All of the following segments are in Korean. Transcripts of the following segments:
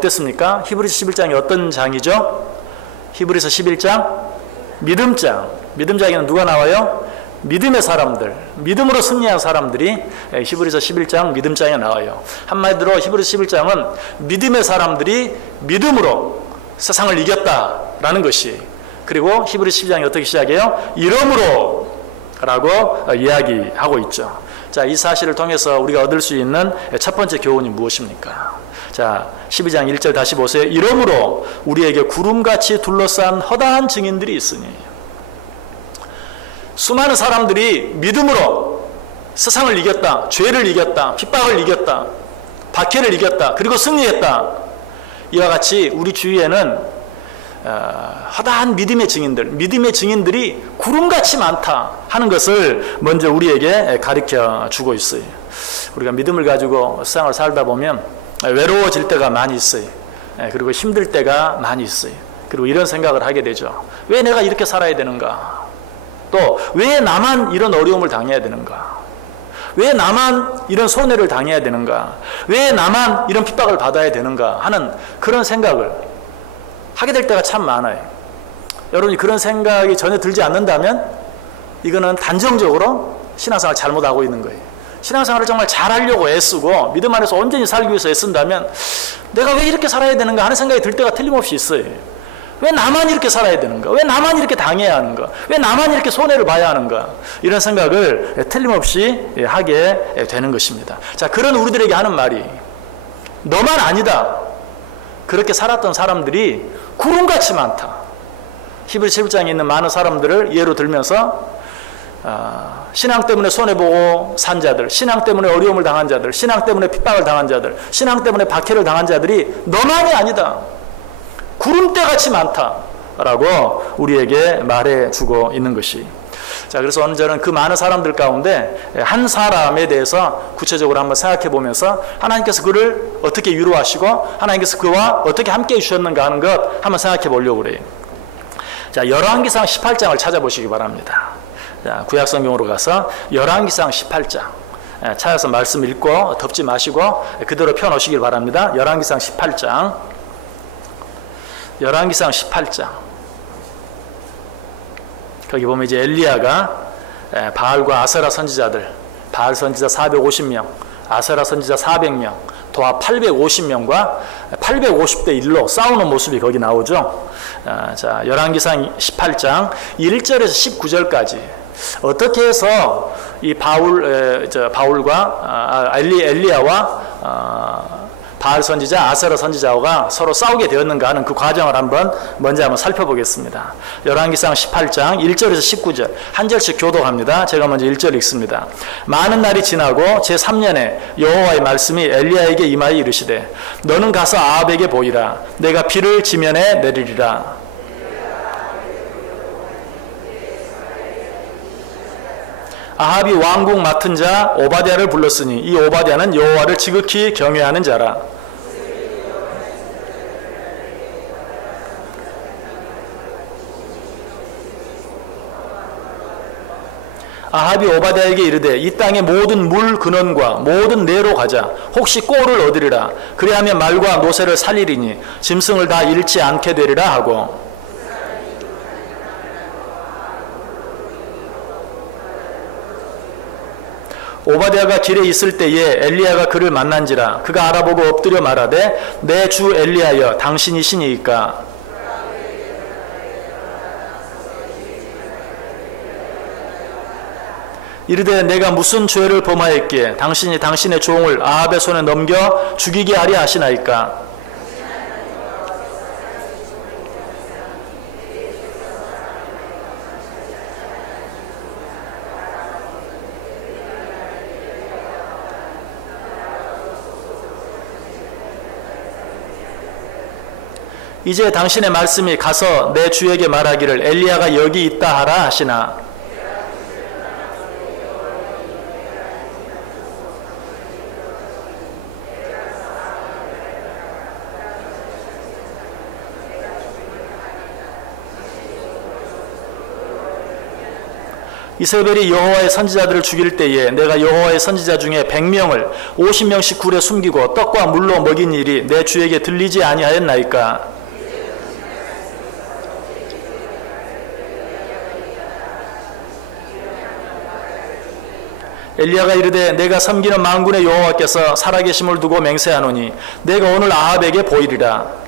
어땠습니까? 히브리서 11장이 어떤 장이죠? 히브리서 11장 믿음장. 믿음장에는 누가 나와요? 믿음의 사람들, 믿음으로 승리한 사람들이 히브리서 11장 믿음장에 나와요. 한마디로 히브리서 11장은 믿음의 사람들이 믿음으로 세상을 이겼다라는 것이, 그리고 히브리서 12장이 어떻게 시작해요? 이러므로 라고 이야기하고 있죠. 자, 이 사실을 통해서 우리가 얻을 수 있는 첫 번째 교훈이 무엇입니까? 자, 12장 1절 다시 보세요. 이러므로 우리에게 구름같이 둘러싼 허다한 증인들이 있으니. 수많은 사람들이 믿음으로 세상을 이겼다, 죄를 이겼다, 핍박을 이겼다, 박해를 이겼다, 그리고 승리했다. 이와 같이 우리 주위에는 허다한 믿음의 증인들, 믿음의 증인들이 구름같이 많다 하는 것을 먼저 우리에게 가르쳐 주고 있어요. 우리가 믿음을 가지고 세상을 살다 보면 외로워질 때가 많이 있어요. 그리고 힘들 때가 많이 있어요. 그리고 이런 생각을 하게 되죠. 왜 내가 이렇게 살아야 되는가? 또 왜 나만 이런 어려움을 당해야 되는가? 왜 나만 이런 손해를 당해야 되는가? 왜 나만 이런 핍박을 받아야 되는가? 하는 그런 생각을 하게 될 때가 참 많아요. 여러분이 그런 생각이 전혀 들지 않는다면 이거는 단정적으로 신앙생활을 잘못하고 있는 거예요. 신앙생활을 정말 잘하려고 애쓰고 믿음 안에서 온전히 살기 위해서 애쓴다면 내가 왜 이렇게 살아야 되는가 하는 생각이 들 때가 틀림없이 있어요. 왜 나만 이렇게 살아야 되는가? 왜 나만 이렇게 당해야 하는가? 왜 나만 이렇게 손해를 봐야 하는가? 이런 생각을 틀림없이 하게 되는 것입니다. 자, 그런 우리들에게 하는 말이 너만 아니다. 그렇게 살았던 사람들이 구름같이 많다. 히브리서 11장에 있는 많은 사람들을 예로 들면서 신앙 때문에 손해보고 산 자들, 신앙 때문에 어려움을 당한 자들, 신앙 때문에 핍박을 당한 자들, 신앙 때문에 박해를 당한 자들이 너만이 아니다. 구름대같이 많다라고 우리에게 말해주고 있는 것이. 자, 그래서 오늘 저는 그 많은 사람들 가운데 한 사람에 대해서 구체적으로 한번 생각해 보면서 하나님께서 그를 어떻게 위로하시고 하나님께서 그와 어떻게 함께 해주셨는가 하는 것 한번 생각해 보려고 그래요. 자, 열왕기상 18장을 찾아보시기 바랍니다. 자, 구약성경으로 가서 열왕기상 18장 찾아서 말씀 읽고 덮지 마시고 그대로 펴놓으시길 바랍니다. 열왕기상 18장. 열왕기상 18장. 거기 보면 이제 엘리야가 바알과 아세라 선지자들, 바알 선지자 450명, 아세라 선지자 400명, 도합 850명과 850대 1로 싸우는 모습이 거기 나오죠. 자, 열왕기상 18장 1절에서 19절까지 어떻게 해서 이 바울과 엘리야와 바알 선지자, 아세라 선지자가 서로 싸우게 되었는가 하는 그 과정을 먼저 한번 살펴보겠습니다. 열왕기상 18장 1절에서 19절 한 절씩 교독합니다. 제가 먼저 1절 읽습니다. 많은 날이 지나고 제3년에 여호와의 말씀이 엘리야에게 임하여 이르시되 너는 가서 아합에게 보이라. 내가 비를 지면에 내리리라. 아합이 왕궁 맡은 자 오바댜를 불렀으니 이 오바댜는 여호와를 지극히 경외하는 자라. 아합이 오바댜에게 이르되 이 땅의 모든 물 근원과 모든 내로 가자. 혹시 꼴을 얻으리라. 그리하면 말과 노새를 살리리니 짐승을 다 잃지 않게 되리라 하고. 오바댜가 길에 있을 때에 엘리야가 그를 만난지라. 그가 알아보고 엎드려 말하되 내 주 엘리야여 당신이시니이까. 이르되 내가 무슨 죄를 범하였기에 당신이 당신의 종을 아합의 손에 넘겨 죽이게 하려 하시나이까. 이제 당신의 말씀이 가서 내 주에게 말하기를 엘리야가 여기 있다 하라 하시나. 이세벨이 여호와의 선지자들을 죽일 때에 내가 여호와의 선지자 중에 100명을 50명씩 굴에 숨기고 떡과 물로 먹인 일이 내 주에게 들리지 아니하였나이까? 엘리야가 이르되 내가 섬기는 만군의 여호와께서 살아계심을 두고 맹세하노니 내가 오늘 아합에게 보이리라.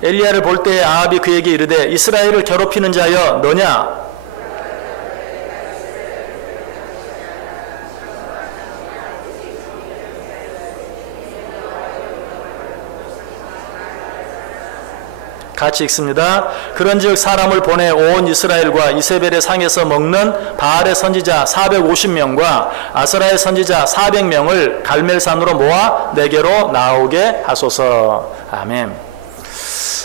엘리야를 볼 때에 아합이 그에게 이르되 이스라엘을 괴롭히는 자여 너냐? 같이 읽습니다. 그런즉 사람을 보내 온 이스라엘과 이세벨의 상에서 먹는 바알의 선지자 450명과 아스라의 선지자 400명을 갈멜산으로 모아 내게로 나오게 하소서. 아멘.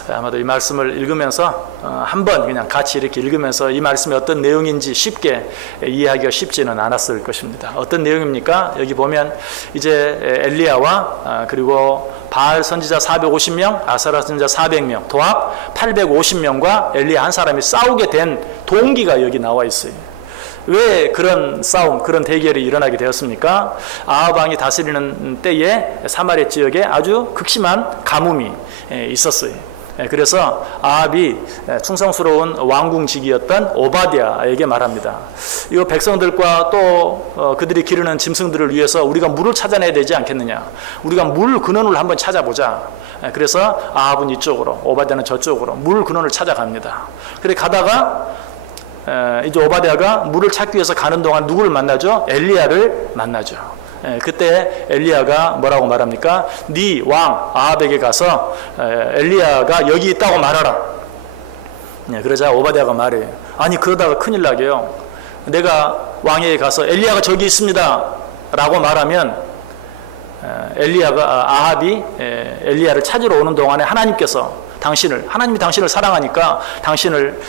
아마도 이 말씀을 읽으면서 한번 그냥 같이 이렇게 읽으면서 이 말씀이 어떤 내용인지 쉽게 이해하기가 쉽지는 않았을 것입니다. 어떤 내용입니까? 여기 보면 이제 엘리야와 그리고 바알 선지자 450명, 아사라 선지자 400명, 도합 850명과 엘리야 한 사람이 싸우게 된 동기가 여기 나와 있어요. 왜 그런 싸움, 그런 대결이 일어나게 되었습니까? 아합 왕이 다스리는 때에 사마리아 지역에 아주 극심한 가뭄이 있었어요. 그래서 아합이 충성스러운 왕궁직이었던 오바댜에게 말합니다. 이 백성들과 또 그들이 기르는 짐승들을 위해서 우리가 물을 찾아내야 되지 않겠느냐. 우리가 물 근원을 한번 찾아보자. 그래서 아합은 이쪽으로, 오바댜는 저쪽으로 물 근원을 찾아갑니다. 그래 가다가 이제 오바댜가 물을 찾기 위해서 가는 동안 누구를 만나죠? 엘리야를 만나죠. 그때 엘리야가 뭐라고 말합니까? 네 왕 아합에게 가서 엘리야가 여기 있다고 말하라. 그러자 오바댜가 말해요. 아니 그러다가 큰일 나게요. 내가 왕에게 가서 엘리야가 저기 있습니다 라고 말하면 아합이 엘리야를 찾으러 오는 동안에 하나님이 당신을 사랑하니까 당신을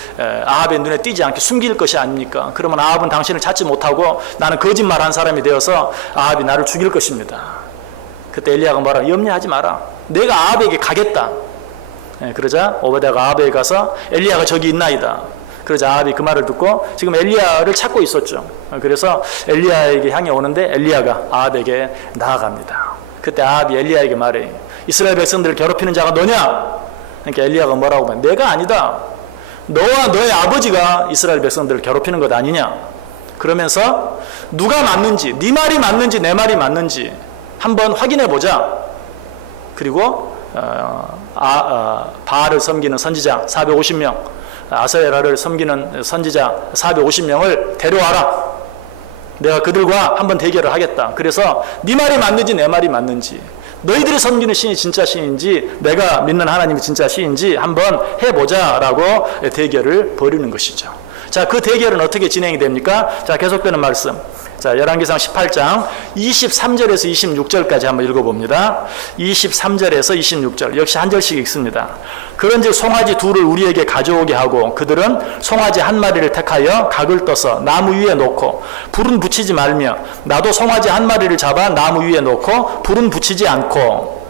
아합의 눈에 띄지 않게 숨길 것이 아닙니까? 그러면 아합은 당신을 찾지 못하고 나는 거짓말한 사람이 되어서 아합이 나를 죽일 것입니다. 그때 엘리야가 뭐라? 염려하지 마라. 내가 아합에게 가겠다. 그러자 오바댜가 아합에게 가서 엘리야가 저기 있나이다. 그러자 아합이 그 말을 듣고 지금 엘리야를 찾고 있었죠. 그래서 엘리야에게 향해 오는데 엘리야가 아합에게 나아갑니다. 그때 아합이 엘리야에게 말해. 이스라엘 백성들을 괴롭히는 자가 너냐? 그러니까 엘리야가 뭐라고 하면 내가 아니다. 너와 너의 아버지가 이스라엘 백성들을 괴롭히는 것 아니냐. 그러면서 누가 맞는지, 네 말이 맞는지 내 말이 맞는지 한번 확인해 보자. 그리고 바알을 섬기는 선지자 450명, 아세라를 섬기는 선지자 450명을 데려와라. 내가 그들과 한번 대결을 하겠다. 그래서 네 말이 맞는지 내 말이 맞는지, 너희들이 섬기는 신이 진짜 신인지 내가 믿는 하나님이 진짜 신인지 한번 해보자라고 대결을 벌이는 것이죠. 자, 그 대결은 어떻게 진행이 됩니까? 자, 계속되는 말씀. 자, 열왕기상 18장 23절에서 26절까지 한번 읽어봅니다. 23절에서 26절 역시 한 절씩 읽습니다. 그런즉 송아지 둘을 우리에게 가져오게 하고 그들은 송아지 한 마리를 택하여 각을 떠서 나무 위에 놓고 불은 붙이지 말며 나도 송아지 한 마리를 잡아 나무 위에 놓고 불은 붙이지 않고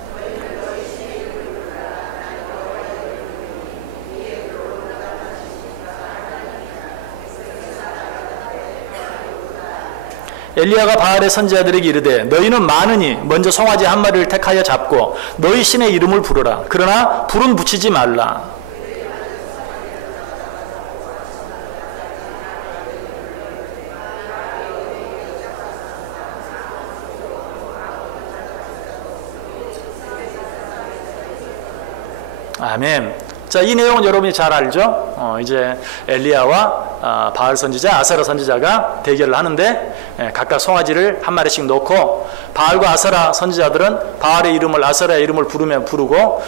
엘리야가 바알의 선지자들에게 이르되 너희는 많으니 먼저 송아지 한 마리를 택하여 잡고 너희 신의 이름을 부르라. 그러나 불은 붙이지 말라. 아멘. 자, 이 내용은 여러분이 잘 알죠? 이제 엘리야와 바알 선지자, 아사라 선지자가 대결을 하는데 각각 송아지를 한 마리씩 놓고 바알과 아사라 선지자들은 바알의 이름을 아사라의 이름을 부르면 부르고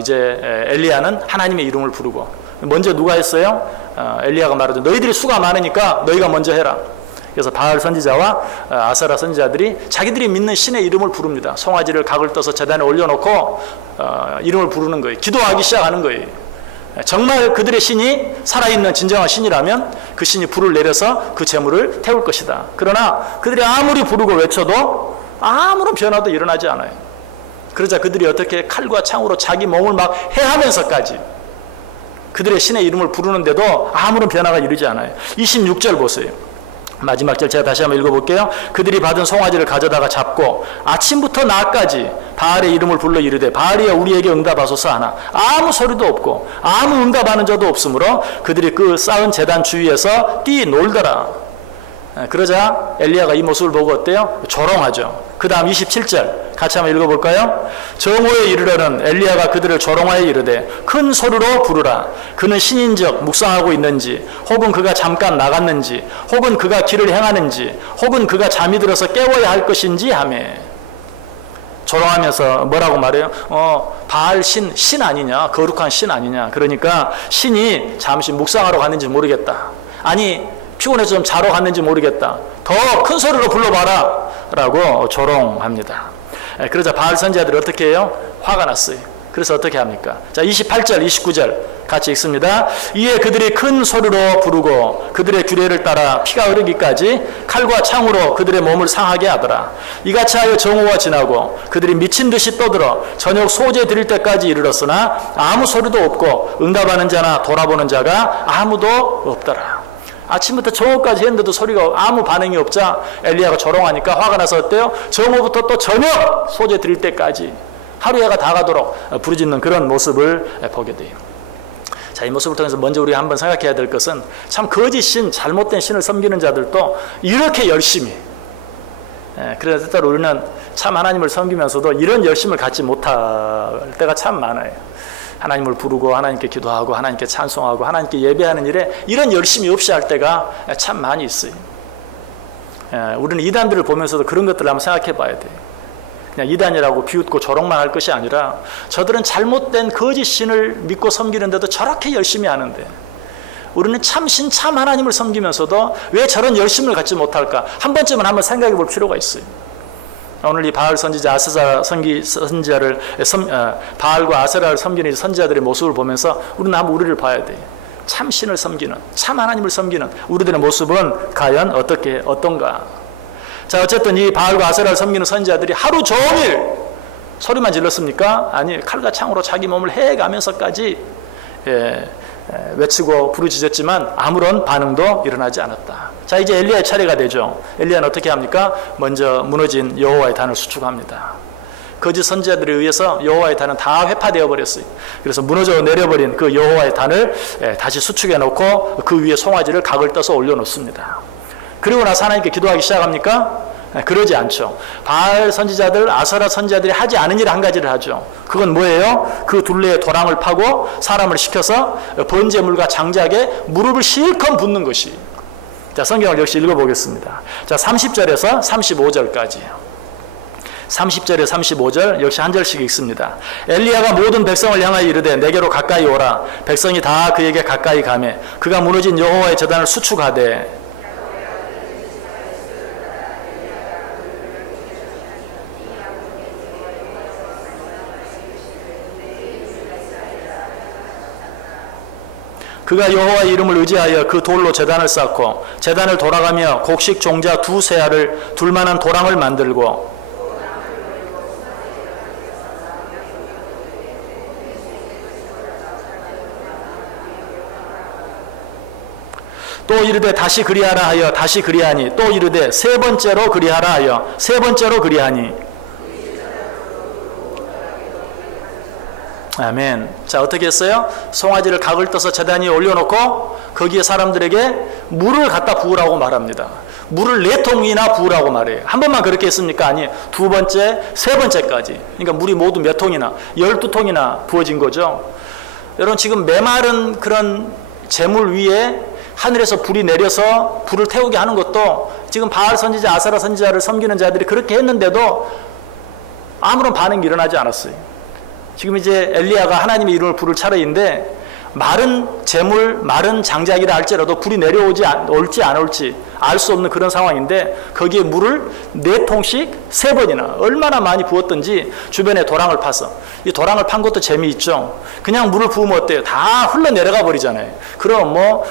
이제 엘리야는 하나님의 이름을 부르고 먼저 누가 했어요? 엘리야가 말하죠. 너희들이 수가 많으니까 너희가 먼저 해라. 그래서 바알 선지자와 아사라 선지자들이 자기들이 믿는 신의 이름을 부릅니다. 송아지를 각을 떠서 제단에 올려놓고 이름을 부르는 거예요. 기도하기 시작하는 거예요. 정말 그들의 신이 살아있는 진정한 신이라면 그 신이 불을 내려서 그 재물을 태울 것이다. 그러나 그들이 아무리 부르고 외쳐도 아무런 변화도 일어나지 않아요. 그러자 그들이 어떻게 칼과 창으로 자기 몸을 막 해하면서까지 그들의 신의 이름을 부르는데도 아무런 변화가 이르지 않아요. 26절 보세요. 마지막 절 제가 다시 한번 읽어볼게요. 그들이 받은 송아지를 가져다가 잡고 아침부터 낮까지 바알의 이름을 불러 이르되 바알이여 우리에게 응답하소서 하나 아무 소리도 없고 아무 응답하는 자도 없으므로 그들이 그 쌓은 제단 주위에서 뛰놀더라. 그러자 엘리야가 이 모습을 보고 어때요? 조롱하죠. 그 다음 27절 같이 한번 읽어볼까요? 정오에 이르러는 엘리야가 그들을 조롱하여 이르되 큰 소리로 부르라. 그는 신인적 묵상하고 있는지 혹은 그가 잠깐 나갔는지 혹은 그가 길을 행하는지 혹은 그가 잠이 들어서 깨워야 할 것인지 하며 조롱하면서 뭐라고 말해요? 바알 신 아니냐? 거룩한 신 아니냐? 그러니까 신이 잠시 묵상하러 갔는지 모르겠다. 아니 피곤해서 좀 자러 갔는지 모르겠다. 더 큰 소리로 불러봐라 라고 조롱합니다. 그러자 바알 선지자들이 어떻게 해요? 화가 났어요. 그래서 어떻게 합니까? 자, 28절 29절 같이 읽습니다. 이에 그들이 큰 소리로 부르고 그들의 규례를 따라 피가 흐르기까지 칼과 창으로 그들의 몸을 상하게 하더라. 이같이 하여 정오가 지나고 그들이 미친 듯이 떠들어 저녁 소재 드릴 때까지 이르렀으나 아무 소리도 없고 응답하는 자나 돌아보는 자가 아무도 없더라. 아침부터 정오까지 했는데도 소리가 아무 반응이 없자 엘리야가 조롱하니까 화가 나서 어때요? 정오부터 또 저녁 소재 드릴 때까지 하루 해가 다 가도록 부르짖는 그런 모습을 보게 돼요. 자, 이 모습을 통해서 먼저 우리가 한번 생각해야 될 것은 참 거짓 신, 잘못된 신을 섬기는 자들도 이렇게 열심히 그래서 때로 우리는 참 하나님을 섬기면서도 이런 열심을 갖지 못할 때가 참 많아요. 하나님을 부르고 하나님께 기도하고 하나님께 찬송하고 하나님께 예배하는 일에 이런 열심이 없이 할 때가 참 많이 있어요. 우리는 이단들을 보면서도 그런 것들을 한번 생각해 봐야 돼요. 그냥 이단이라고 비웃고 조롱만 할 것이 아니라 저들은 잘못된 거짓 신을 믿고 섬기는데도 저렇게 열심히 하는데 우리는 참신 참 하나님을 섬기면서도 왜 저런 열심을 갖지 못할까? 한 번쯤은 한번 생각해 볼 필요가 있어요. 오늘 이 바알 선지자 아세라 선지자를 바알과 아세라를 섬기는 선지자들의 모습을 보면서 우리는 한번 우리를 봐야 돼요. 참 신을 섬기는 참 하나님을 섬기는 우리들의 모습은 과연 어떤가? 자, 어쨌든 이 바알과 아세라를 섬기는 선지자들이 하루 종일 소리만 질렀습니까? 아니, 칼과 창으로 자기 몸을 해가면서까지 외치고 부르짖었지만 아무런 반응도 일어나지 않았다. 자, 이제 엘리야의 차례가 되죠. 엘리야는 어떻게 합니까? 먼저 무너진 여호와의 단을 수축합니다. 거짓 선지자들에 의해서 여호와의 단은 다 회파되어 버렸어요. 그래서 무너져 내려버린 그 여호와의 단을 다시 수축해 놓고 그 위에 송아지를 각을 떠서 올려놓습니다. 그리고 나서 하나님께 기도하기 시작합니까? 그러지 않죠. 바알 선지자들, 아세라 선지자들이 하지 않은 일 한 가지를 하죠. 그건 뭐예요? 그 둘레에 도랑을 파고 사람을 시켜서 번제물과 장작에 무릎을 실컷 붓는 것이. 자, 성경을 역시 읽어보겠습니다. 자, 30절에서 35절까지. 30절에 35절 역시 한 절씩 읽습니다. 엘리야가 모든 백성을 향하여 이르되 내게로 가까이 오라. 백성이 다 그에게 가까이 가매 그가 무너진 여호와의 제단을 수축하되 그가 여호와의 이름을 의지하여 그 돌로 제단을 쌓고 제단을 돌아가며 곡식 종자 두세 알을 둘 만한 도랑을 만들고 또 이르되 다시 그리하라 하여 다시 그리하니 또 이르되 세 번째로 그리하라 하여 세 번째로 그리하니 아멘. 자, 어떻게 했어요? 송아지를 각을 떠서 제단 위에 올려놓고 거기에 사람들에게 물을 갖다 부으라고 말합니다. 물을 4통이나 부으라고 말해요. 한 번만 그렇게 했습니까? 아니, 두 번째, 세 번째까지. 그러니까 물이 모두 몇 통이나 12통이나 부어진 거죠. 여러분, 지금 메마른 그런 재물 위에 하늘에서 불이 내려서 불을 태우게 하는 것도 지금 바알 선지자, 아세라 선지자를 섬기는 자들이 그렇게 했는데도 아무런 반응이 일어나지 않았어요. 지금 이제 엘리야가 하나님의 이름을 부를 차례인데 마른 재물, 마른 장작이라 할지라도 불이 올지 안 올지 알 수 없는 그런 상황인데 거기에 물을 4통씩 3번이나 얼마나 많이 부었던지 주변에 도랑을 파서 이 도랑을 판 것도 재미있죠. 그냥 물을 부으면 어때요? 다 흘러내려가 버리잖아요. 그럼 뭐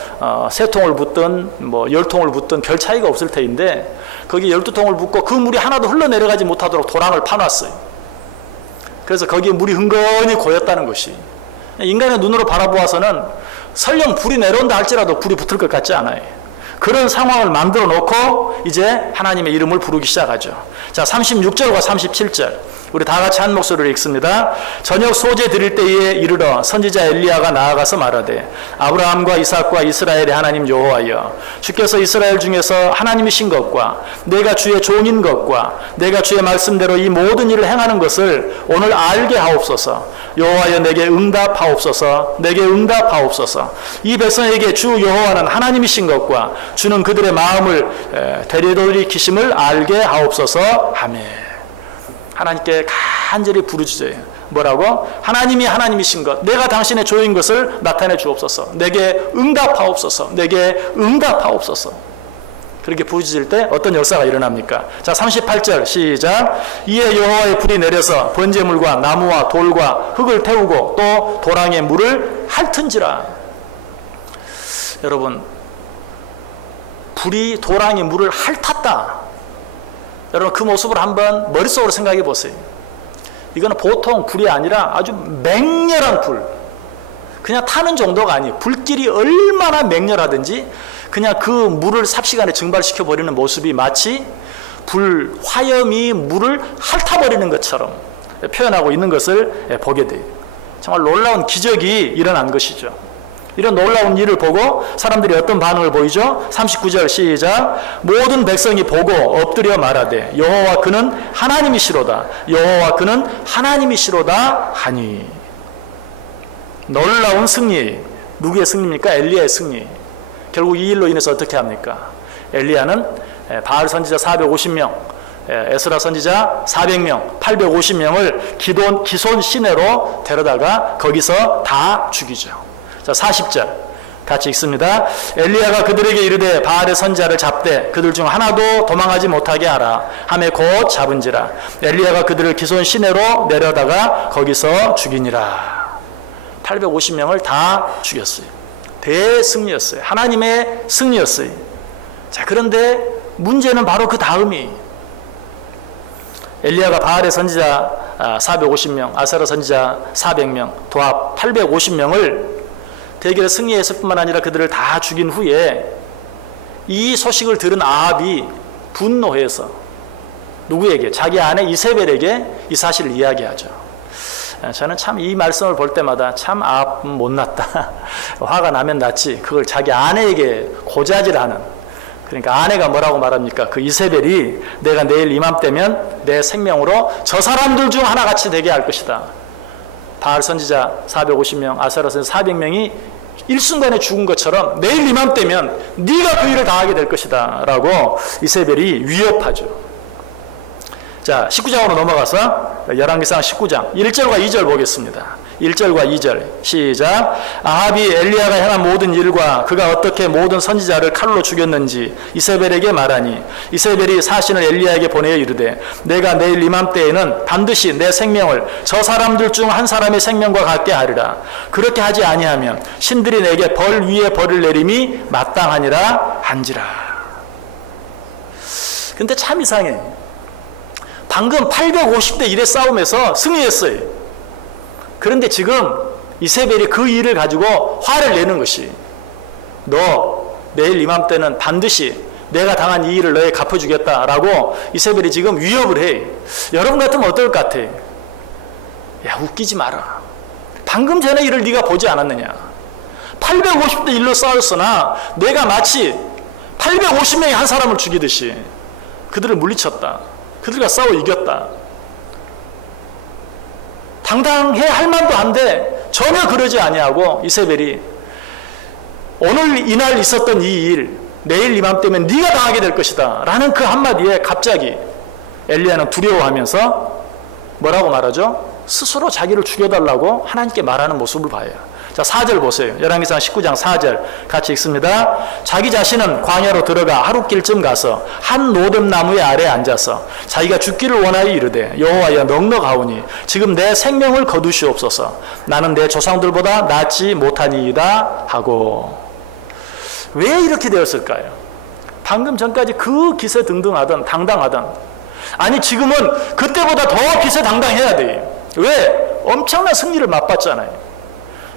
3통을 붓든 뭐 10통을 붓든 별 차이가 없을 테인데 거기 12통을 붓고 그 물이 하나도 흘러내려가지 못하도록 도랑을 파놨어요. 그래서 거기에 물이 흥건히 고였다는 것이 인간의 눈으로 바라보아서는 설령 불이 내려온다 할지라도 불이 붙을 것 같지 않아요. 그런 상황을 만들어 놓고 이제 하나님의 이름을 부르기 시작하죠. 자, 36절과 37절 우리 다 같이 한 목소리로 읽습니다. 저녁 소재 드릴 때에 이르러 선지자 엘리야가 나아가서 말하되 아브라함과 이삭과 이스라엘의 하나님 여호와여, 주께서 이스라엘 중에서 하나님이신 것과 내가 주의 종인 것과 내가 주의 말씀대로 이 모든 일을 행하는 것을 오늘 알게 하옵소서. 여호와여, 내게 응답하옵소서. 내게 응답하옵소서. 이 백성에게 주 여호와는 하나님이신 것과 주는 그들의 마음을 되돌이키심을 알게 하옵소서. 아멘. 하나님께 간절히 부르짖어요. 뭐라고? 하나님이 하나님이신 것, 내가 당신의 조인 것을 나타내 주옵소서. 내게 응답하옵소서. 내게 응답하옵소서. 그렇게 부르짖을 때 어떤 역사가 일어납니까? 자, 38절 시작. 이에 여호와의 불이 내려서 번제물과 나무와 돌과 흙을 태우고 또 도랑의 물을 핥은지라. 여러분, 불이 도랑의 물을 핥았다. 여러분, 그 모습을 한번 머릿속으로 생각해 보세요. 이거는 보통 불이 아니라 아주 맹렬한 불. 그냥 타는 정도가 아니에요. 불길이 얼마나 맹렬하든지 그냥 그 물을 삽시간에 증발시켜 버리는 모습이 마치 불 화염이 물을 핥아버리는 것처럼 표현하고 있는 것을 보게 돼요. 정말 놀라운 기적이 일어난 것이죠. 이런 놀라운 일을 보고 사람들이 어떤 반응을 보이죠? 39절 시작. 모든 백성이 보고 엎드려 말하되 여호와 그는 하나님이시로다. 여호와 그는 하나님이시로다 하니. 놀라운 승리. 누구의 승리입니까? 엘리야의 승리. 결국 이 일로 인해서 어떻게 합니까? 엘리야는 바알 선지자 450명, 에스라 선지자 400명, 850명을 기손 시내로 데려다가 거기서 다 죽이죠. 자, 40절 같이 읽습니다. 엘리야가 그들에게 이르되 바알의 선지자를 잡되 그들 중 하나도 도망하지 못하게 하라 하매 곧 잡은지라. 엘리야가 그들을 기손 시내로 내려다가 거기서 죽이니라. 850명을 다 죽였어요. 대승리였어요. 하나님의 승리였어요. 자, 그런데 문제는 바로 그 다음이, 엘리야가 바알의 선지자 450명, 아세라 선지자 400명, 도합 850명을 대결에 승리했을 뿐만 아니라 그들을 다 죽인 후에 이 소식을 들은 아합이 분노해서 누구에게? 자기 아내 이세벨에게 이 사실을 이야기하죠. 저는 참 이 말씀을 볼 때마다 참 아합 못났다. 화가 나면 났지. 그걸 자기 아내에게 고자질하는. 그러니까 아내가 뭐라고 말합니까? 그 이세벨이 내가 내일 이맘때면 내 생명으로 저 사람들 중 하나같이 되게 할 것이다. 바알 선지자 450명, 아세라 선지자 400명이 일순간에 죽은 것처럼 내일 이맘때면 네가 그 일을 당하게 될 것이다 라고 이세벨이 위협하죠. 자, 19장으로 넘어가서 열왕기상 19장 1절과 2절 보겠습니다. 1절과 2절 시작. 아합이 엘리야가 행한 모든 일과 그가 어떻게 모든 선지자를 칼로 죽였는지 이세벨에게 말하니 이세벨이 사신을 엘리야에게 보내어 이르되 내가 내일 이맘때에는 반드시 내 생명을 저 사람들 중 한 사람의 생명과 같게 하리라. 그렇게 하지 아니하면 신들이 내게 벌 위에 벌을 내림이 마땅하니라 한지라. 근데 참 이상해. 방금 850대 1의 싸움에서 승리했어요. 그런데 지금 이세벨이 그 일을 가지고 화를 내는 것이, 너 내일 이맘때는 반드시 내가 당한 이 일을 너에 갚아주겠다라고 이세벨이 지금 위협을 해. 여러분 같으면 어떨 것 같아? 야, 웃기지 마라. 방금 전에 일을 네가 보지 않았느냐? 850대 1로 싸웠으나 내가 마치 850명의 한 사람을 죽이듯이 그들을 물리쳤다. 그들과 싸워 이겼다. 당당해 할 만도 한데 전혀 그러지 아니하고 이세벨이 오늘 이날 있었던 이 일, 내일 이맘때면 네가 당하게 될 것이다 라는 그 한마디에 갑자기 엘리야는 두려워하면서 뭐라고 말하죠? 스스로 자기를 죽여달라고 하나님께 말하는 모습을 봐요. 자, 4절 보세요. 열왕기상 19장 4절 같이 읽습니다. 자기 자신은 광야로 들어가 하룻길쯤 가서 한 로뎀나무의 아래 앉아서 자기가 죽기를 원하여 이르되 여호와여 넉넉하오니 지금 내 생명을 거두시옵소서. 나는 내 조상들보다 낫지 못하니이다 하고. 왜 이렇게 되었을까요? 방금 전까지 그 기세등등하던 당당하던, 아니 지금은 그때보다 더 기세당당해야 돼요. 왜? 엄청난 승리를 맛봤잖아요.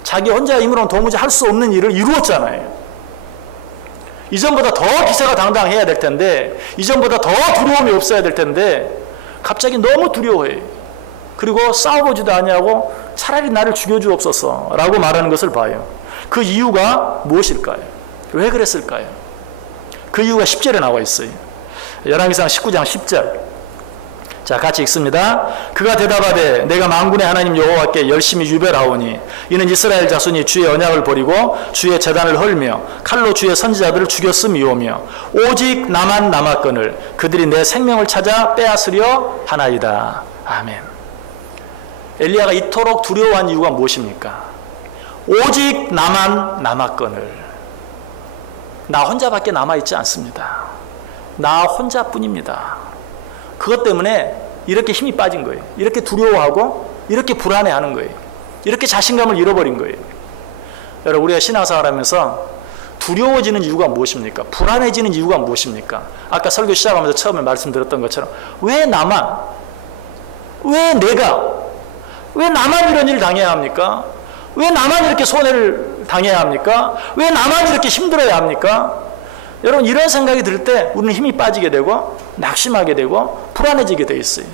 자기 혼자 힘으로는 도무지 할 수 없는 일을 이루었잖아요. 이전보다 더 기세가 당당해야 될 텐데, 이전보다 더 두려움이 없어야 될 텐데 갑자기 너무 두려워해. 그리고 싸워보지도 아니하고 차라리 나를 죽여주옵소서 라고 말하는 것을 봐요. 그 이유가 무엇일까요? 왜 그랬을까요? 그 이유가 10절에 나와 있어요. 열왕기상 19장 10절. 자, 같이 읽습니다. 그가 대답하되 내가 만군의 하나님 여호와께 열심히 유별하오니 이는 이스라엘 자손이 주의 언약을 버리고 주의 제단을 헐며 칼로 주의 선지자들을 죽였음이오며 오직 나만 남았거늘 그들이 내 생명을 찾아 빼앗으려 하나이다. 아멘. 엘리야가 이토록 두려워한 이유가 무엇입니까? 오직 나만 남았거늘. 나 혼자밖에 남아있지 않습니다. 나 혼자뿐입니다. 그것 때문에 이렇게 힘이 빠진 거예요. 이렇게 두려워하고 이렇게 불안해하는 거예요. 이렇게 자신감을 잃어버린 거예요. 여러분, 우리가 신앙생활 하면서 두려워지는 이유가 무엇입니까? 불안해지는 이유가 무엇입니까? 아까 설교 시작하면서 처음에 말씀드렸던 것처럼 왜 나만? 왜 내가? 왜 나만 이런 일을 당해야 합니까? 왜 나만 이렇게 손해를 당해야 합니까? 왜 나만 이렇게 힘들어야 합니까? 여러분, 이런 생각이 들 때 우리는 힘이 빠지게 되고 낙심하게 되고 불안해지게 돼 있어요.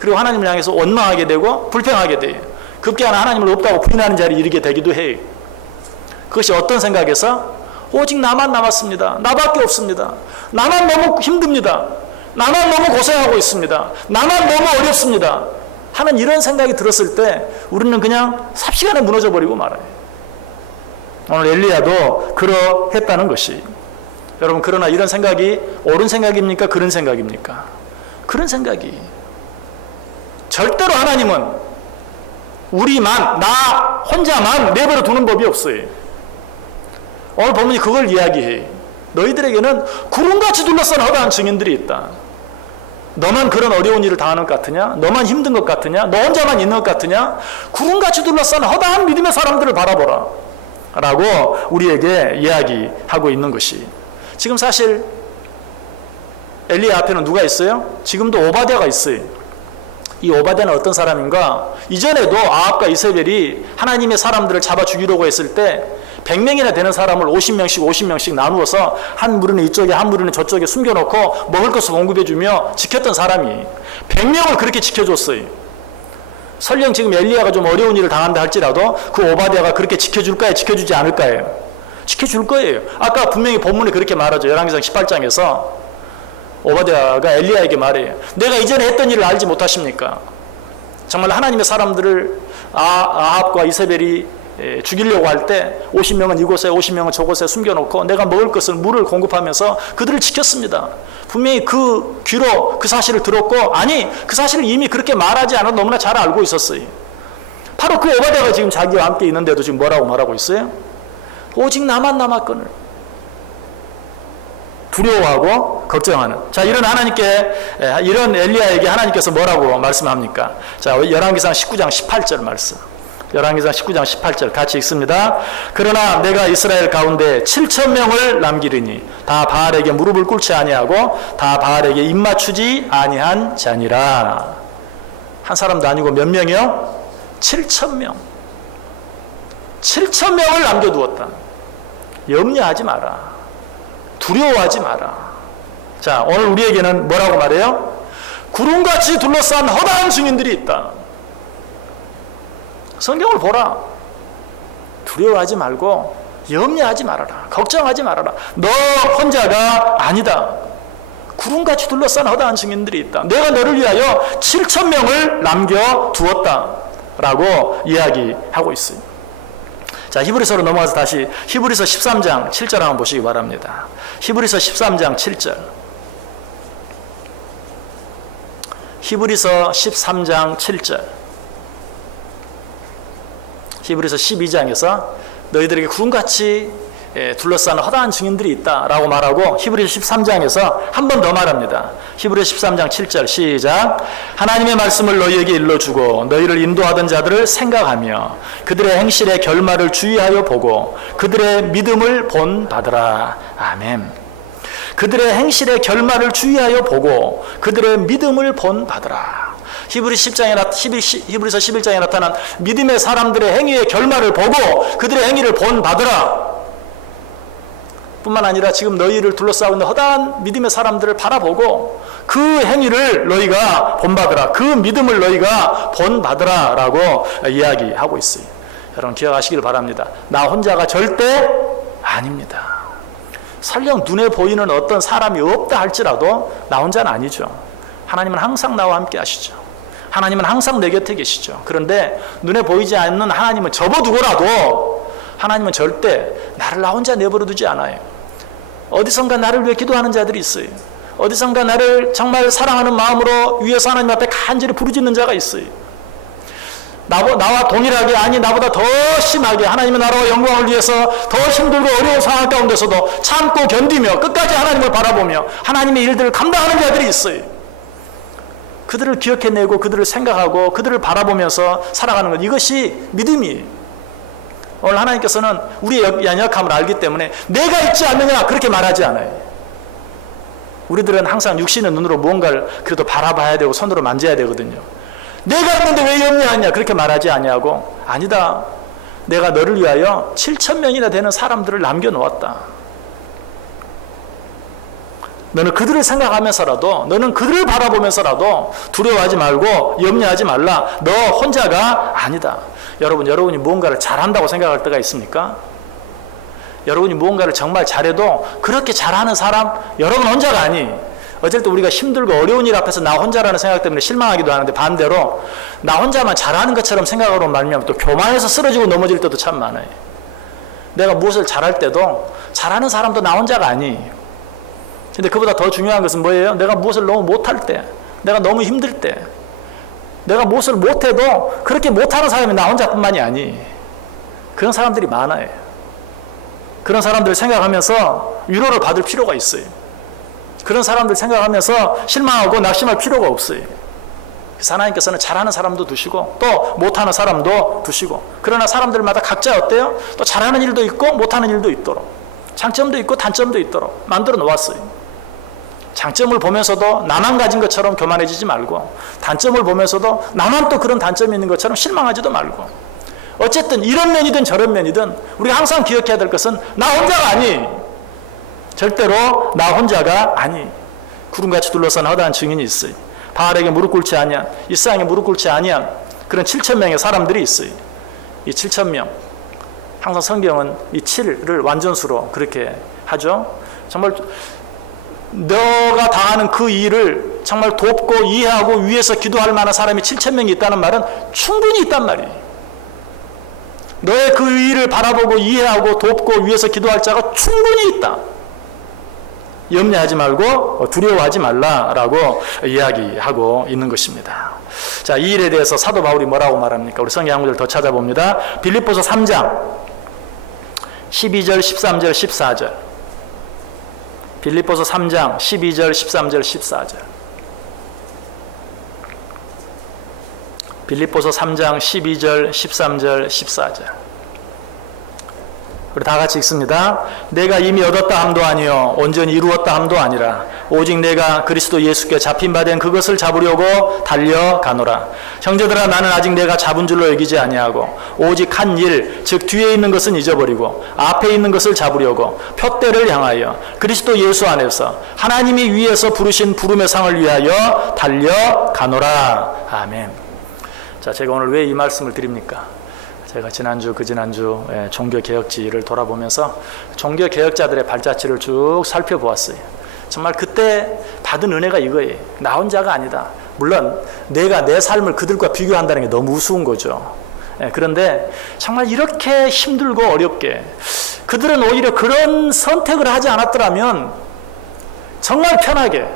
그리고 하나님을 향해서 원망하게 되고 불평하게 돼요. 급기야나 하나님을 없다고 부인하는 자리에 이르게 되기도 해요. 그것이 어떤 생각에서? 오직 나만 남았습니다. 나밖에 없습니다. 나만 너무 힘듭니다. 나만 너무 고생하고 있습니다. 나만 너무 어렵습니다. 하는 이런 생각이 들었을 때 우리는 그냥 삽시간에 무너져 버리고 말아요. 오늘 엘리야도 그러했다는 것이. 여러분, 그러나 이런 생각이 옳은 생각입니까? 그런 생각입니까? 그런 생각이. 절대로 하나님은 우리만, 나 혼자만 내버려 두는 법이 없어요. 오늘 본문이 그걸 이야기해. 너희들에게는 구름같이 둘러싼 허다한 증인들이 있다. 너만 그런 어려운 일을 당하는 것 같으냐? 너만 힘든 것 같으냐? 너 혼자만 있는 것 같으냐? 구름같이 둘러싼 허다한 믿음의 사람들을 바라보라 라고 우리에게 이야기하고 있는 것이. 지금 사실 엘리야 앞에는 누가 있어요? 지금도 오바댜가 있어요. 이 오바댜는 어떤 사람인가? 이전에도 아합과 이세벨이 하나님의 사람들을 잡아 죽이려고 했을 때 100명이나 되는 사람을 50명씩 나누어서 한 무리는 이쪽에 한 무리는 저쪽에 숨겨놓고 먹을 것을 공급해주며 지켰던 사람이 100명을 그렇게 지켜줬어요. 설령 지금 엘리야가 좀 어려운 일을 당한다 할지라도 그 오바댜가 그렇게 지켜줄까요? 지켜주지 않을까요? 지켜줄 거예요. 아까 분명히 본문에 그렇게 말하죠. 열왕기상 18장에서 오바댜가 엘리야에게 말해요. 내가 이전에 했던 일을 알지 못하십니까? 정말 하나님의 사람들을 아합과 이세벨이 죽이려고 할 때 50명은 이곳에 50명은 저곳에 숨겨놓고 내가 먹을 것을 물을 공급하면서 그들을 지켰습니다. 분명히 그 귀로 그 사실을 들었고, 아니 그 사실을 이미 그렇게 말하지 않아도 너무나 잘 알고 있었어요. 바로 그 오바댜가 지금 자기와 함께 있는데도 지금 뭐라고 말하고 있어요? 오직 나만 남았거늘. 두려워하고 걱정하는. 자, 이런 하나님께, 이런 엘리야에게 하나님께서 뭐라고 말씀합니까? 자, 열왕기상 19장 18절 말씀. 열왕기상 19장 18절 같이 읽습니다. 그러나 내가 이스라엘 가운데 7,000명을 남기리니 다 바알에게 무릎을 꿇지 아니하고 다 바알에게 입맞추지 아니한 자니라. 한 사람도 아니고 몇 명이요? 7,000명. 7,000명을 남겨두었다. 염려하지 마라. 두려워하지 마라. 자, 오늘 우리에게는 뭐라고 말해요? 구름같이 둘러싼 허다한 증인들이 있다. 성경을 보라. 두려워하지 말고 염려하지 말아라. 걱정하지 말아라. 너 혼자가 아니다. 구름같이 둘러싼 허다한 증인들이 있다. 내가 너를 위하여 7,000명을 남겨두었다 라고 이야기하고 있어요. 자, 히브리서로 넘어가서 다시 히브리서 13장 7절 한번 보시기 바랍니다. 히브리서 13장 7절. 히브리서 13장 7절. 히브리서 12장에서 너희들에게 구름같이 둘러싼 허다한 증인들이 있다라고 말하고 히브리서 13장에서 한 번 더 말합니다. 히브리서 13장 7절 시작. 하나님의 말씀을 너희에게 일러주고 너희를 인도하던 자들을 생각하며 그들의 행실의 결말을 주의하여 보고 그들의 믿음을 본받으라. 아멘. 그들의 행실의 결말을 주의하여 보고 그들의 믿음을 본받으라. 히브리서 11장에 나타난 믿음의 사람들의 행위의 결말을 보고 그들의 행위를 본받으라. 뿐만 아니라 지금 너희를 둘러싸고 있는 허다한 믿음의 사람들을 바라보고 그 행위를 너희가 본받으라. 그 믿음을 너희가 본받으라 라고 이야기하고 있어요. 여러분 기억하시길 바랍니다. 나 혼자가 절대 아닙니다. 설령 눈에 보이는 어떤 사람이 없다 할지라도 나 혼자는 아니죠. 하나님은 항상 나와 함께 하시죠. 하나님은 항상 내 곁에 계시죠. 그런데 눈에 보이지 않는 하나님은 접어두고라도 하나님은 절대 나를 나 혼자 내버려 두지 않아요. 어디선가 나를 위해 기도하는 자들이 있어요. 어디선가 나를 정말 사랑하는 마음으로 위에서 하나님 앞에 간절히 부르짖는 자가 있어요. 나와 동일하게, 아니 나보다 더 심하게 하나님의 나라와 영광을 위해서 더 힘들고 어려운 상황 가운데서도 참고 견디며 끝까지 하나님을 바라보며 하나님의 일들을 감당하는 자들이 있어요. 그들을 기억해내고 그들을 생각하고 그들을 바라보면서 살아가는 것, 이것이 믿음이에요. 오늘 하나님께서는 우리의 연약함을 알기 때문에 내가 있지 않느냐 그렇게 말하지 않아요. 우리들은 항상 육신의 눈으로 무언가를 그래도 바라봐야 되고 손으로 만져야 되거든요. 내가 있는데 왜 염려하냐 그렇게 말하지 아니하고, 아니다, 내가 너를 위하여 7,000명이나 되는 사람들을 남겨놓았다. 너는 그들을 생각하면서라도, 너는 그들을 바라보면서라도 두려워하지 말고 염려하지 말라. 너 혼자가 아니다. 여러분이 무언가를 잘한다고 생각할 때가 있습니까? 여러분이 무언가를 정말 잘해도 그렇게 잘하는 사람 여러분 혼자가 아니. 어쩔 때 우리가 힘들고 어려운 일 앞에서 나 혼자라는 생각 때문에 실망하기도 하는데, 반대로 나 혼자만 잘하는 것처럼 생각으로 말미암아 또 교만해서 쓰러지고 넘어질 때도 참 많아요. 내가 무엇을 잘할 때도 잘하는 사람도 나 혼자가 아니. 근데 그보다 더 중요한 것은 뭐예요? 내가 무엇을 너무 못할 때, 내가 너무 힘들 때, 내가 무엇을 못해도 그렇게 못하는 사람이 나 혼자뿐만이 아니. 그런 사람들이 많아요. 그런 사람들을 생각하면서 위로를 받을 필요가 있어요. 그런 사람들 생각하면서 실망하고 낙심할 필요가 없어요. 그래서 하나님께서는 잘하는 사람도 두시고 또 못하는 사람도 두시고, 그러나 사람들마다 각자 어때요? 또 잘하는 일도 있고 못하는 일도 있도록, 장점도 있고 단점도 있도록 만들어 놓았어요. 장점을 보면서도 나만 가진 것처럼 교만해지지 말고, 단점을 보면서도 나만 또 그런 단점이 있는 것처럼 실망하지도 말고, 어쨌든 이런 면이든 저런 면이든 우리가 항상 기억해야 될 것은 나 혼자가 아니. 절대로 나 혼자가 아니. 구름같이 둘러싼 허다한 증인이 있어요. 바알에게 무릎 꿇지 아니한, 이스라엘에게 무릎 꿇지 아니한 그런 7,000명의 사람들이 있어요. 이 7,000명, 항상 성경은 이 7을 완전수로 그렇게 하죠. 정말 너가 당하는 그 일을 정말 돕고 이해하고 위에서 기도할 만한 사람이 7,000명이 있다는 말은 충분히 있단 말이에요. 너의 그 일을 바라보고 이해하고 돕고 위에서 기도할 자가 충분히 있다. 염려하지 말고 두려워하지 말라라고 이야기하고 있는 것입니다. 자, 이 일에 대해서 사도 바울이 뭐라고 말합니까? 우리 성경 한 구절 더 찾아봅니다. 빌립보서 3장 12절, 13절, 14절. 빌립보서 3장 12절, 13절, 14절. 빌립보서 3장 12절, 13절, 14절. 우리 다 같이 읽습니다. 내가 이미 얻었다 함도 아니요 온전히 이루었다 함도 아니라 오직 내가 그리스도 예수께 잡힌 바 된 그것을 잡으려고 달려가노라. 형제들아, 나는 아직 내가 잡은 줄로 여기지 아니하고 오직 한 일, 즉 뒤에 있는 것은 잊어버리고 앞에 있는 것을 잡으려고 표대를 향하여 그리스도 예수 안에서 하나님이 위에서 부르신 부름의 상을 위하여 달려가노라. 아멘. 자, 제가 오늘 왜 이 말씀을 드립니까? 제가 지난주, 그지난주 종교개혁지를 돌아보면서 종교개혁자들의 발자취를 쭉 살펴보았어요. 정말 그때 받은 은혜가 이거예요. 나 혼자가 아니다. 물론 내가 내 삶을 그들과 비교한다는 게 너무 우스운 거죠. 그런데 정말 이렇게 힘들고 어렵게 그들은 오히려 그런 선택을 하지 않았더라면 정말 편하게,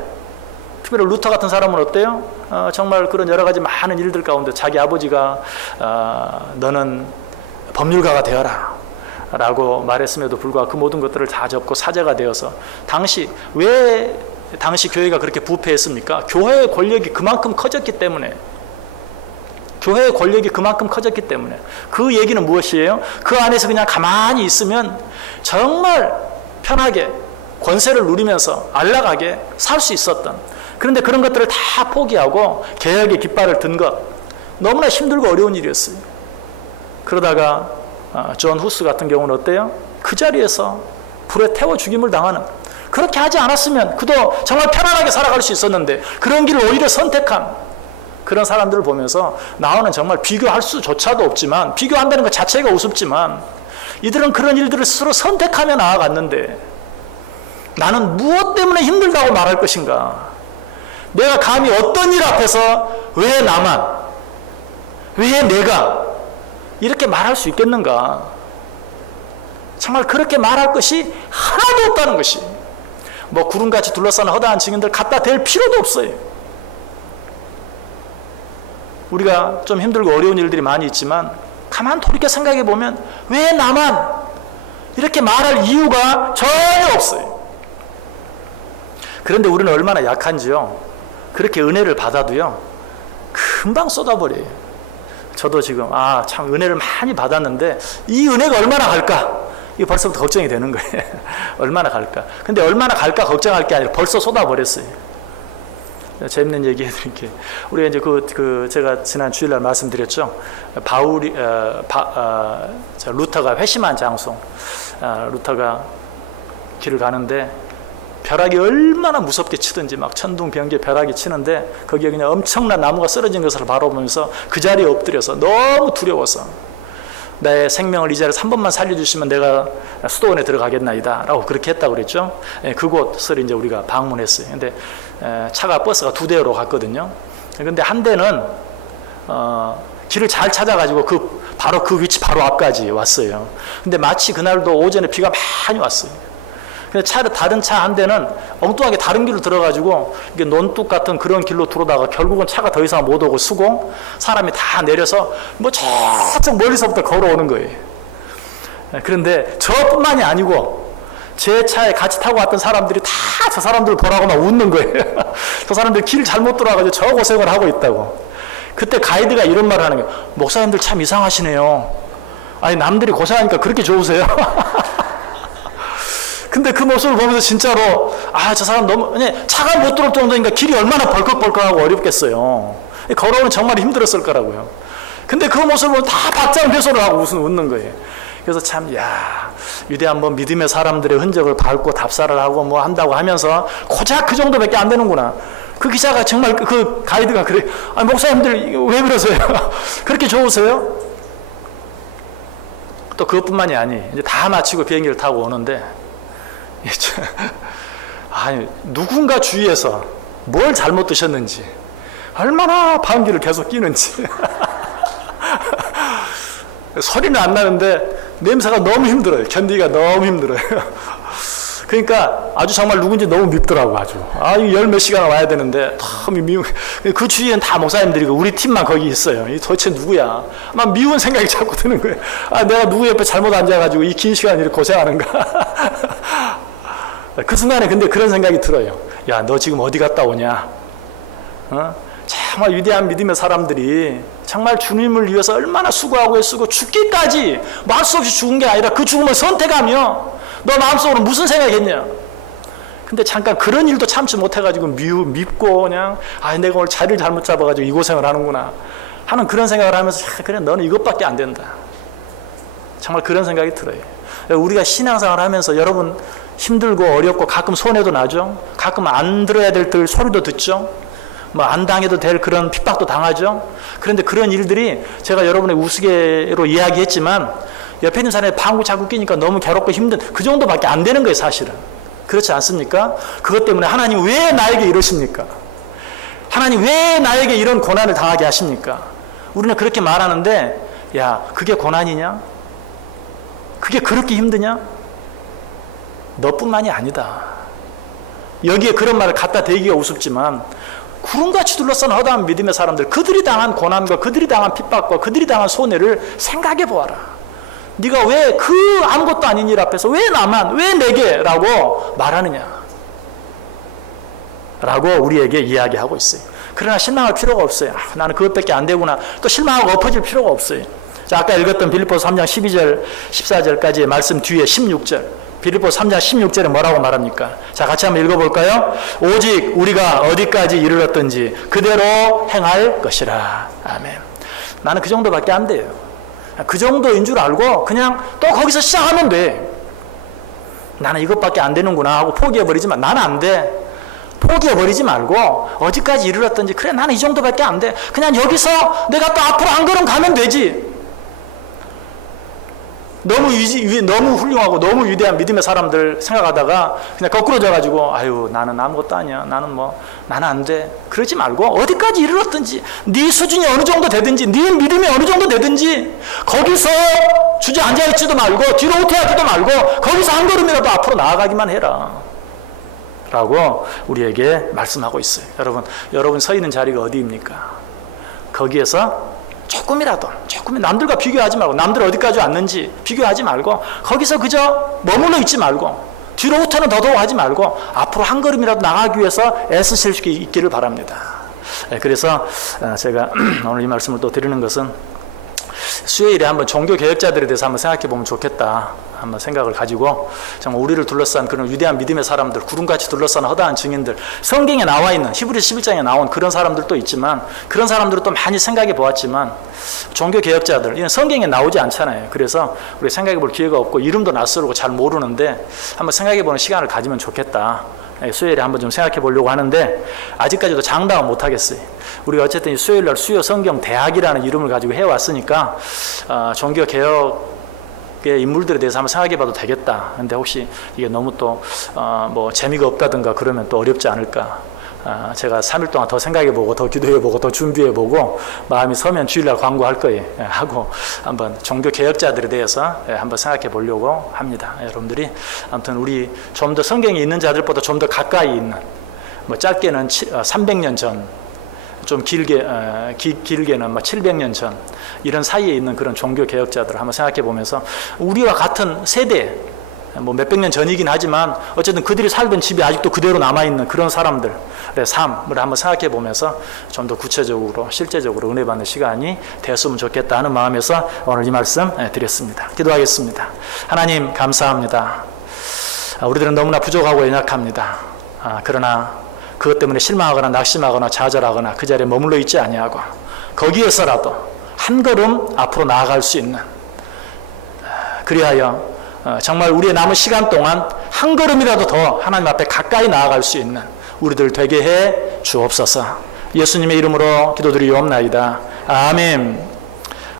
특별히 루터 같은 사람은 어때요? 정말 그런 여러 가지 많은 일들 가운데 자기 아버지가 너는 법률가가 되어라 라고 말했음에도 불구하고 그 모든 것들을 다 접고 사제가 되어서, 왜 당시 교회가 그렇게 부패했습니까? 교회의 권력이 그만큼 커졌기 때문에. 교회의 권력이 그만큼 커졌기 때문에. 그 얘기는 무엇이에요? 그 안에서 그냥 가만히 있으면 정말 편하게 권세를 누리면서 안락하게 살 수 있었던, 그런데 그런 것들을 다 포기하고 개혁의 깃발을 든 것, 너무나 힘들고 어려운 일이었어요. 그러다가 존 후스 같은 경우는 어때요? 그 자리에서 불에 태워 죽임을 당하는, 그렇게 하지 않았으면 그도 정말 편안하게 살아갈 수 있었는데 그런 길을 오히려 선택한 그런 사람들을 보면서 나와는 정말 비교할 수조차도 없지만, 비교한다는 것 자체가 우습지만, 이들은 그런 일들을 스스로 선택하며 나아갔는데 나는 무엇 때문에 힘들다고 말할 것인가? 내가 감히 어떤 일 앞에서 왜 나만, 왜 내가 이렇게 말할 수 있겠는가? 정말 그렇게 말할 것이 하나도 없다는 것이, 뭐 구름같이 둘러싸는 허다한 증인들 갖다 댈 필요도 없어요. 우리가 좀 힘들고 어려운 일들이 많이 있지만 가만 돌이켜 생각해 보면 왜 나만 이렇게 말할 이유가 전혀 없어요. 그런데 우리는 얼마나 약한지요. 그렇게 은혜를 받아도요 금방 쏟아버려요. 저도 지금 참 은혜를 많이 받았는데 이 은혜가 얼마나 갈까? 이거 벌써부터 걱정이 되는 거예요. 얼마나 갈까? 근데 얼마나 갈까 걱정할 게 아니라 벌써 쏟아버렸어요. 재밌는 얘기 해드릴게요. 우리가 이제 제가 지난 주일날 말씀드렸죠. 루터가 회심한 장소. 루터가 길을 가는데 벼락이 얼마나 무섭게 치든지 막 천둥번개 벼락이 치는데 거기에 그냥 엄청난 나무가 쓰러진 것을 바라보면서 그 자리에 엎드려서 너무 두려워서 내 생명을 이 자리에서 한 번만 살려주시면 내가 수도원에 들어가겠나이다 라고 그렇게 했다고 그랬죠. 그곳을 이제 우리가 방문했어요. 근데 버스가 2대로 갔거든요. 근데 한 대는 길을 잘 찾아가지고 바로 그 위치 바로 앞까지 왔어요. 근데 마치 그날도 오전에 비가 많이 왔어요. 근데 다른 차 한 대는 엉뚱하게 다른 길로 들어가지고 이게 논둑 같은 그런 길로 들어오다가 결국은 차가 더 이상 못 오고 쓰고 사람이 다 내려서 뭐 저쪽 멀리서부터 걸어오는 거예요. 그런데 저뿐만이 아니고 제 차에 같이 타고 왔던 사람들이 다 저 사람들 보라고 막 웃는 거예요. 저 사람들 길 잘못 들어와가지고 저 고생을 하고 있다고. 그때 가이드가 이런 말을 하는 거예요. 목사님들 참 이상하시네요. 아니 남들이 고생하니까 그렇게 좋으세요? 근데 그 모습을 보면서 진짜로 저 사람 너무 차가 못 들어올 정도니까 길이 얼마나 벌컥벌컥하고 어렵겠어요. 걸어오는 정말 힘들었을 거라고요. 근데 그 모습을 보면 다 박장대소를 하고 웃는 거예요. 그래서 참 위대한 믿음의 사람들의 흔적을 밟고 답사를 하고 뭐 한다고 하면서 고작 그 정도밖에 안 되는구나. 그 기자가 정말 그 가이드가 그래. 목사님들 왜 그러세요? 그렇게 좋으세요? 또 그것뿐만이 아니 이제 다 마치고 비행기를 타고 오는데 누군가 주위에서 뭘 잘못 드셨는지 얼마나 방귀를 계속 끼는지 소리는 안 나는데 냄새가 너무 힘들어요. 견디기가 너무 힘들어요. 그러니까 아주 정말 누군지 너무 밉더라고. 아주 열 몇 시간 와야 되는데 너무 미운. 그 주위에는 다 목사님들이고 우리 팀만 거기 있어요. 이 도대체 누구야? 막 미운 생각이 자꾸 드는 거예요. 내가 누구 옆에 잘못 앉아가지고 이 긴 시간 이렇게 고생하는가. 그 순간에 근데 그런 생각이 들어요. 야, 너 지금 어디 갔다 오냐? 정말 위대한 믿음의 사람들이 정말 주님을 위해서 얼마나 수고하고 애쓰고 죽기까지 말 수 없이 죽은 게 아니라 그 죽음을 선택하며 너 마음속으로 무슨 생각했냐? 근데 잠깐 그런 일도 참지 못해가지고 밉고 그냥 내가 오늘 자리를 잘못 잡아가지고 이 고생을 하는구나 하는 그런 생각을 하면서 그래 너는 이것밖에 안 된다. 정말 그런 생각이 들어요. 우리가 신앙생활 하면서 여러분 힘들고 어렵고 가끔 손해도 나죠. 가끔 안 들어야 될 소리도 듣죠. 뭐 안 당해도 될 그런 핍박도 당하죠. 그런데 그런 일들이 제가 여러분의 우스개로 이야기했지만 옆에 있는 사람이 방구 자꾸 끼니까 너무 괴롭고 힘든 그 정도밖에 안 되는 거예요. 사실은. 그렇지 않습니까? 그것 때문에 하나님 왜 나에게 이러십니까? 하나님 왜 나에게 이런 고난을 당하게 하십니까? 우리는 그렇게 말하는데 그게 고난이냐? 그게 그렇게 힘드냐? 너뿐만이 아니다. 여기에 그런 말을 갖다 대기가 우습지만 구름같이 둘러싼 허다한 믿음의 사람들, 그들이 당한 고난과 그들이 당한 핍박과 그들이 당한 손해를 생각해 보아라. 네가 왜 그 아무것도 아닌 일 앞에서 왜 나만, 왜 내게 라고 말하느냐 라고 우리에게 이야기하고 있어요. 그러나 실망할 필요가 없어요. 나는 그것밖에 안 되구나. 또 실망하고 엎어질 필요가 없어요. 자, 아까 읽었던 빌립보서 3장 12절 14절까지의 말씀 뒤에 16절 빌립보서 3장 16절에 뭐라고 말합니까? 자, 같이 한번 읽어볼까요? 오직 우리가 어디까지 이르렀든지 그대로 행할 것이라. 아멘. 나는 그 정도밖에 안 돼요. 그 정도인 줄 알고 그냥 또 거기서 시작하면 돼. 나는 이것밖에 안 되는구나 하고 포기해버리지만 나는 안 돼. 포기해버리지 말고 어디까지 이르렀든지 그래 나는 이 정도밖에 안 돼. 그냥 여기서 내가 또 앞으로 한 걸음 가면 되지. 너무 훌륭하고 너무 위대한 믿음의 사람들 생각하다가 그냥 거꾸로 져가지고 아유 나는 아무것도 아니야. 나는 안 돼. 그러지 말고 어디까지 이르렀든지 네 수준이 어느 정도 되든지 네 믿음이 어느 정도 되든지 거기서 주저앉아 있지도 말고 뒤로 후퇴하지도 말고 거기서 한 걸음이라도 앞으로 나아가기만 해라 라고 우리에게 말씀하고 있어요. 여러분 서 있는 자리가 어디입니까? 거기에서 조금이라도 남들과 비교하지 말고 남들 어디까지 왔는지 비교하지 말고 거기서 그저 머물러 있지 말고 뒤로 후퇴는 더더욱 하지 말고 앞으로 한 걸음이라도 나가기 위해서 애쓰실 수 있기를 바랍니다. 그래서 제가 오늘 이 말씀을 또 드리는 것은 수요일에 한번 종교개혁자들에 대해서 한번 생각해 보면 좋겠다 한번 생각을 가지고 정말 우리를 둘러싼 그런 위대한 믿음의 사람들, 구름같이 둘러싼 허다한 증인들, 성경에 나와 있는 히브리서 11장에 나온 그런 사람들도 있지만 그런 사람들을 또 많이 생각해 보았지만 종교개혁자들, 이건 성경에 나오지 않잖아요. 그래서 우리 생각해 볼 기회가 없고 이름도 낯설고 잘 모르는데 한번 생각해 보는 시간을 가지면 좋겠다. 수요일에 한번 좀 생각해 보려고 하는데 아직까지도 장담은 못 하겠어요. 우리가 어쨌든 이 수요일날 수요 성경 대학이라는 이름을 가지고 해왔으니까 종교 개혁의 인물들에 대해서 한번 생각해 봐도 되겠다. 근데 혹시 이게 너무 또 뭐 재미가 없다든가 그러면 또 어렵지 않을까. 제가 3일 동안 더 생각해보고 더 기도해보고 더 준비해보고 마음이 서면 주일날 광고할 거예요 하고 한번 종교개혁자들에 대해서 한번 생각해 보려고 합니다. 여러분들이 아무튼 우리 좀 더 성경에 있는 자들보다 좀 더 가까이 있는 뭐 짧게는 300년 전, 좀 길게는 뭐 700년 전 이런 사이에 있는 그런 종교개혁자들을 한번 생각해 보면서 우리와 같은 세대 뭐 몇백 년 전이긴 하지만 어쨌든 그들이 살던 집이 아직도 그대로 남아있는 그런 사람들의 삶을 한번 생각해 보면서 좀 더 구체적으로 실제적으로 은혜 받는 시간이 되었으면 좋겠다 하는 마음에서 오늘 이 말씀 드렸습니다. 기도하겠습니다. 하나님 감사합니다. 우리들은 너무나 부족하고 연약합니다. 그러나 그것 때문에 실망하거나 낙심하거나 좌절하거나 그 자리에 머물러 있지 아니하고 거기에서라도 한 걸음 앞으로 나아갈 수 있는 그리하여 정말 우리의 남은 시간 동안 한 걸음이라도 더 하나님 앞에 가까이 나아갈 수 있는 우리들 되게 해 주옵소서. 예수님의 이름으로 기도드리옵나이다. 아멘.